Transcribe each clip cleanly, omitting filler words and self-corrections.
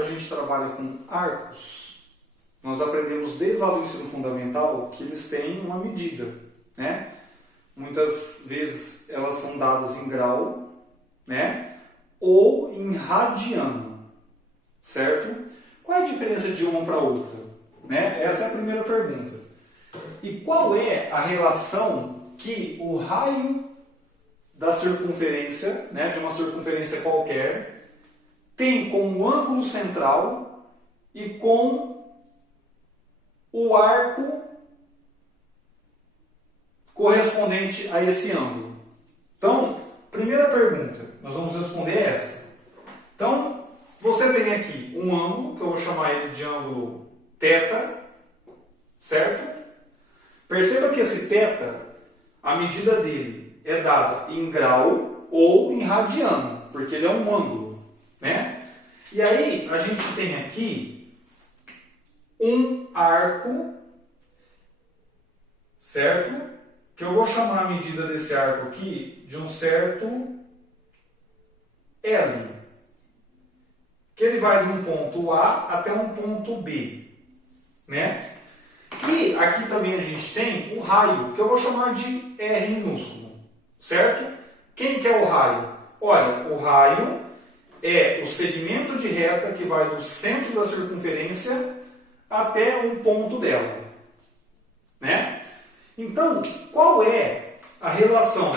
a gente trabalha com arcos, nós aprendemos desde lá do ensino fundamental que eles têm uma medida, né? Muitas vezes elas são dadas em grau, né? Ou em radiano, certo? Qual é a diferença de uma para outra? Né? Essa é a primeira pergunta. E qual é a relação que o raio da circunferência, né, de uma circunferência qualquer, tem com o ângulo central e com o arco correspondente a esse ângulo? Então, primeira pergunta, nós vamos responder essa. Então, você tem aqui um ângulo, que eu vou chamar ele de ângulo θ, certo? Perceba que esse θ, a medida dele é dada em grau ou em radiano, porque ele é um ângulo, né? E aí, a gente tem aqui um arco, certo? Que eu vou chamar a medida desse arco aqui de um certo L, que ele vai de um ponto A até um ponto B, né? E aqui também a gente tem o raio, que eu vou chamar de R minúsculo, certo? Quem que é o raio? Olha, o raio é o segmento de reta que vai do centro da circunferência até um ponto dela, né? Então, qual é a relação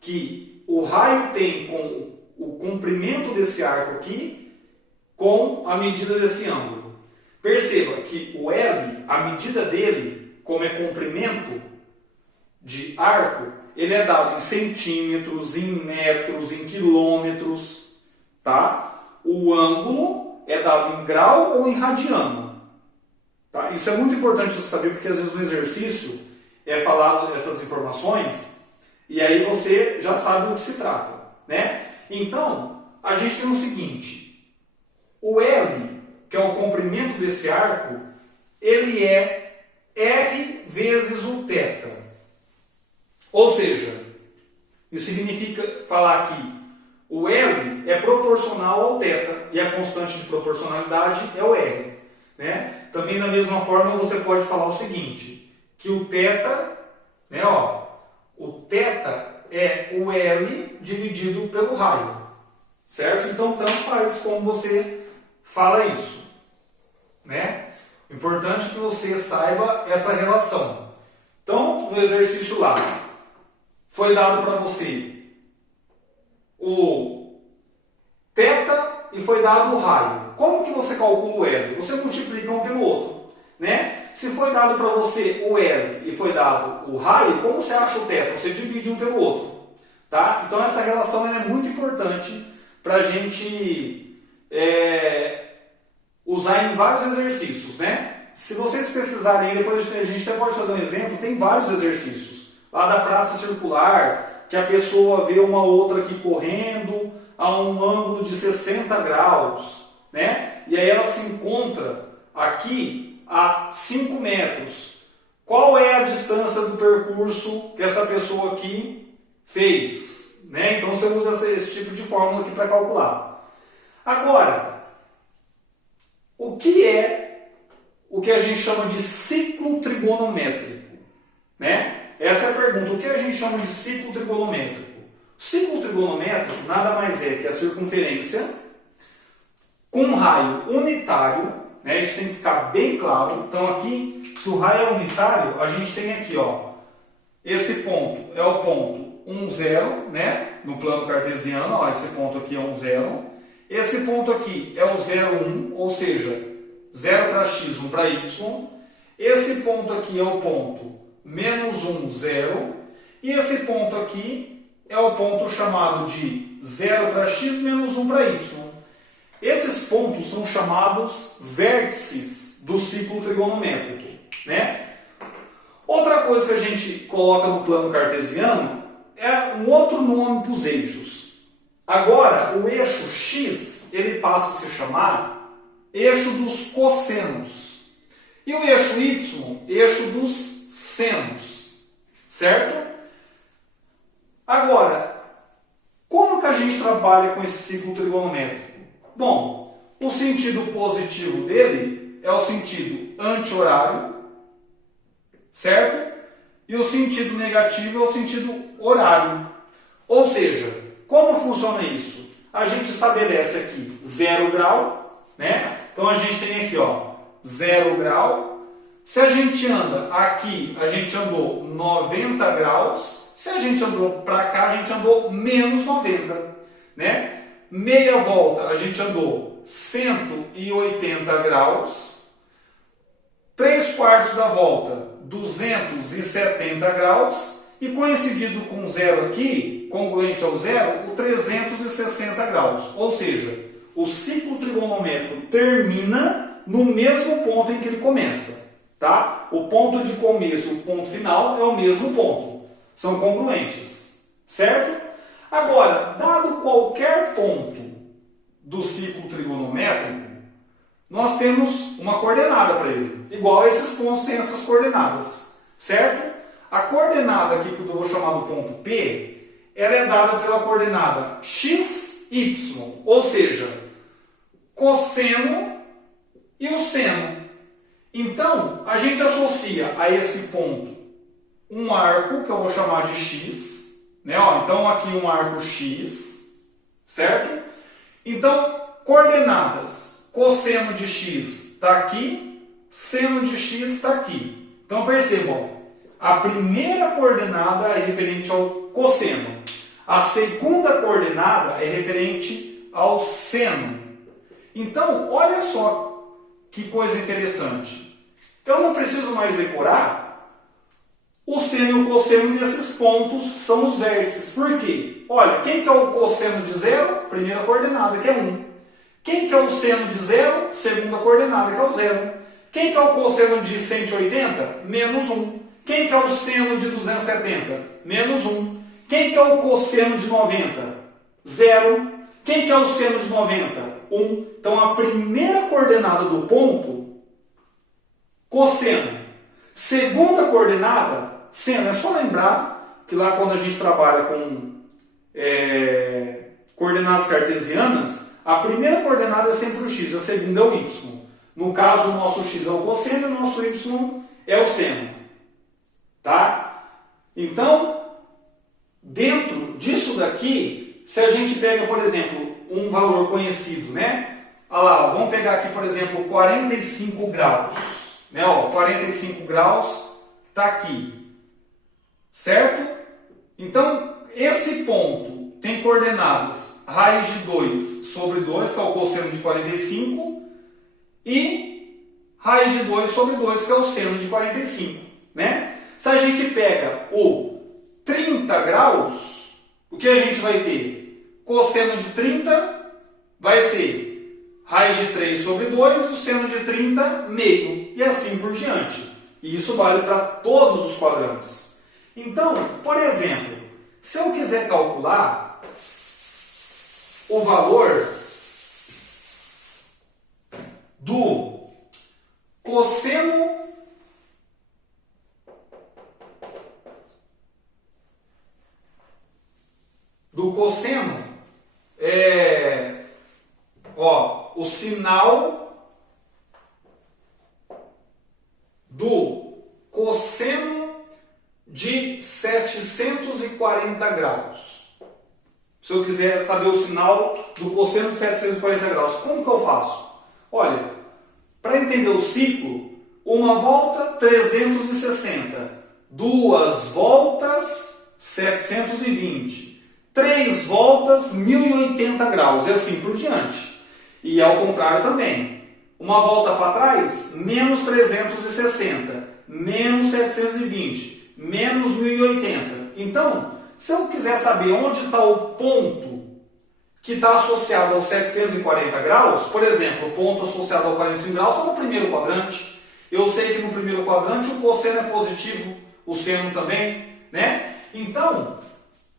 que o raio tem com o comprimento desse arco aqui com a medida desse ângulo? Perceba que o L, a medida dele, como é comprimento de arco, ele é dado em centímetros, em metros, em quilômetros, tá? O ângulo é dado em grau ou em radiano, tá? Isso é muito importante você saber, porque às vezes no exercício é falado essas informações e aí você já sabe do que se trata, né? Então, a gente tem o seguinte, o L, que é o comprimento desse arco, ele é R vezes o θ. Ou seja, isso significa falar que o L é proporcional ao θ e a constante de proporcionalidade é o R, né? Também da mesma forma você pode falar o seguinte, que o θ, né, ó, o θ é o L dividido pelo raio, certo? Então, tanto faz como você fala isso, né? O importante é que você saiba essa relação. Então, no exercício lá, foi dado para você o θ e foi dado o raio. Como que você calcula o L? Você multiplica um pelo outro, né? Se foi dado para você o L e foi dado o raio, como você acha o θ? Você divide um pelo outro, tá? Então, essa relação é muito importante para a gente usar em vários exercícios, né? Se vocês pesquisarem, depois a gente até pode fazer um exemplo, tem vários exercícios. Lá da praça circular, que a pessoa vê uma outra aqui correndo a um ângulo de 60 graus, né? E aí ela se encontra aqui a 5 metros. Qual é a distância do percurso que essa pessoa aqui fez, né? Então você usa esse tipo de fórmula aqui para calcular. Agora, o que é o que a gente chama de ciclo trigonométrico, né? Essa é a pergunta. O que a gente chama de ciclo trigonométrico? Ciclo trigonométrico nada mais é que a circunferência com um raio unitário, né? Isso tem que ficar bem claro. Então aqui, se o raio é unitário, a gente tem aqui, ó, esse ponto é o ponto 1, 0, né? No plano cartesiano, ó, esse ponto aqui é 1, 0. Esse ponto aqui é o 0, 1, ou seja, 0 para x, 1 para y. Esse ponto aqui é o ponto menos 1, 0. E esse ponto aqui é o ponto chamado de 0 para x, menos 1 para y. Esses pontos são chamados vértices do ciclo trigonométrico, né? Outra coisa que a gente coloca no plano cartesiano é um outro nome para os eixos. Agora, o eixo x, ele passa a se chamar eixo dos cossenos. E o eixo y, eixo dos senos. Certo? Agora, como que a gente trabalha com esse ciclo trigonométrico? Bom, O sentido positivo dele é o sentido anti-horário, certo? E o sentido negativo é o sentido horário. Ou seja, como funciona isso? A gente estabelece aqui 0 grau, né? Então a gente tem aqui, ó, 0 grau. Se a gente anda aqui, a gente andou 90 graus. Se a gente andou para cá, a gente andou menos 90, né? Meia volta, a gente andou 180 graus. 3/4 da volta, 270 graus. E coincidido com zero aqui, congruente ao zero, o 360 graus. Ou seja, o ciclo trigonométrico termina no mesmo ponto em que ele começa. Tá? O ponto de começo e o ponto final é o mesmo ponto. São congruentes. Certo? Agora, dado qualquer ponto do ciclo trigonométrico, nós temos uma coordenada para ele. Igual esses pontos têm essas coordenadas. Certo? A coordenada aqui, que eu vou chamar do ponto P, ela é dada pela coordenada x, y. Ou seja, cosseno e o seno. Então, a gente associa a esse ponto um arco, que eu vou chamar de x. Né? Ó, então, aqui um arco x. Certo? Então, coordenadas. Cosseno de x está aqui, seno de x está aqui. Então, percebam. A primeira coordenada é referente ao cosseno. A segunda coordenada é referente ao seno. Então, olha só que coisa interessante. Eu não preciso mais decorar o seno e o cosseno desses pontos são os vértices. Por quê? Olha, quem que é o cosseno de zero? Primeira coordenada, que é 1. Quem que é o seno de zero? Segunda coordenada, que é o 0. Quem que é o cosseno de 180? Menos 1. Quem que é o seno de 270? Menos 1. Quem que é o cosseno de 90? 0. Quem que é o seno de 90? 1. Então, a primeira coordenada do ponto, cosseno. Segunda coordenada, seno. É só lembrar que lá quando a gente trabalha com coordenadas cartesianas, a primeira coordenada é sempre o x, a segunda é o y. No caso, o nosso x é o cosseno e o nosso y é o seno. Tá? Então, dentro disso daqui, se a gente pega, por exemplo, um valor conhecido, né? Olha lá, vamos pegar aqui, por exemplo, 45 graus. Né? Ó, 45 graus está aqui. Certo? Então, esse ponto tem coordenadas raiz de 2 sobre 2, que é o cosseno de 45, e raiz de 2 sobre 2, que é o seno de 45. Né? Se a gente pega o 30 graus, o que a gente vai ter? Cosseno de 30 vai ser raiz de 3 sobre 2, o seno de 30, meio, e assim por diante. E isso vale para todos os quadrantes. Então, por exemplo, se eu quiser calcular o valor do cosseno o sinal do cosseno de 740 graus. Se eu quiser saber o sinal do cosseno de 740 graus, como que eu faço? Olha, para entender o ciclo, uma volta 360, duas voltas 720, 3 voltas 1080 graus e assim por diante. E ao contrário também. Uma volta para trás, menos 360, menos 720, menos 1080. Então, se eu quiser saber onde está o ponto que está associado aos 740 graus, por exemplo, o ponto associado ao 45 graus está no primeiro quadrante. Eu sei que no primeiro quadrante o cosseno é positivo, o seno também, né? Então,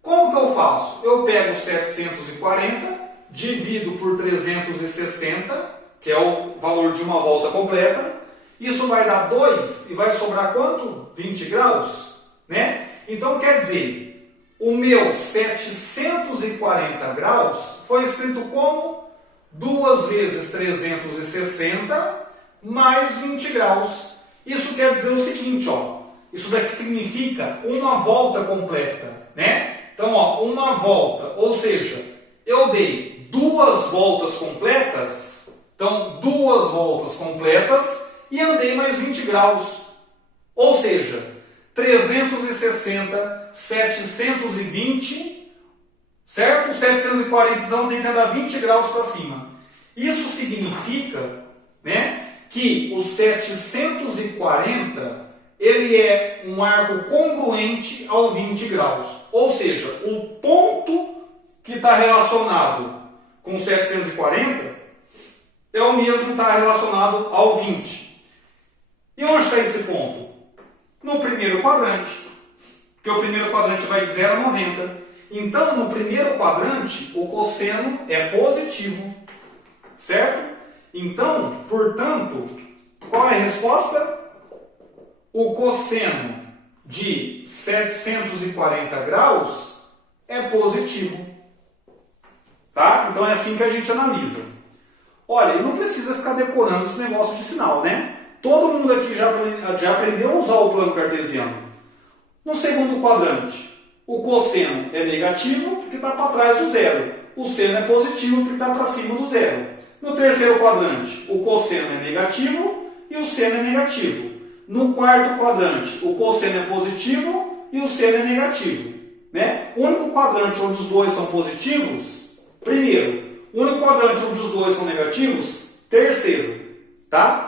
como que eu faço? Eu pego 740, divido por 360, que é o valor de uma volta completa. Isso vai dar 2 e vai sobrar quanto? 20 graus, né? Então, quer dizer, o meu 740 graus foi escrito como 2 vezes 360 mais 20 graus. Isso quer dizer o seguinte, ó. Isso daqui significa uma volta completa, né? Então, ó, uma volta, ou seja, eu dei 2 voltas completas, então 2 voltas completas e andei mais 20 graus. Ou seja, 360, 720, certo? 740, então tem que andar 20 graus para cima. Isso significa, né, que o 740 ele é um arco congruente ao 20 graus. Ou seja, o ponto que está relacionado com 740 é o mesmo que está relacionado ao 20. E onde está esse ponto? No primeiro quadrante. Porque o primeiro quadrante vai de 0 a 90. Então, no primeiro quadrante, o cosseno é positivo. Certo? Então, portanto, qual é a resposta? O cosseno de 740 graus é positivo. Tá? Então é assim que a gente analisa. Olha, e não precisa ficar decorando esse negócio de sinal, né? Todo mundo aqui já aprendeu a usar o plano cartesiano. No segundo quadrante, o cosseno é negativo porque está para trás do zero. O seno é positivo porque está para cima do zero. No terceiro quadrante, o cosseno é negativo e o seno é negativo. No quarto quadrante, o cosseno é positivo e o seno é negativo. Né? O único quadrante onde os dois são positivos, primeiro. O único quadrante onde os dois são negativos, terceiro. Tá?